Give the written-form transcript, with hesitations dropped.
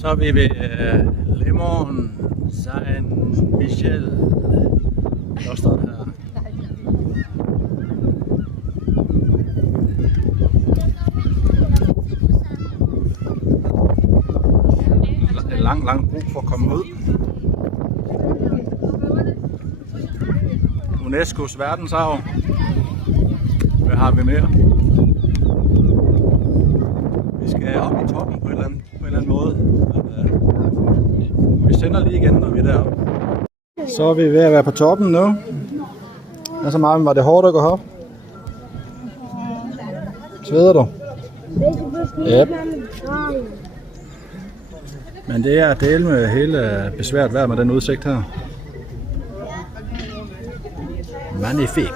Så er vi ved Le Mans Saint-Michel klosteret her. En lang bro for at komme ud. UNESCO's verdensarv. Hvad har vi mere? Vi skal op i toppen på en eller anden måde. Vi sender lige igen, når vi er deroppe. Så er vi ved at være på toppen nu. Og så meget var det hårdt at gå op. Sveder du? Yep. Men det er del med hele besvært vejr med den udsigt her. Magnifique.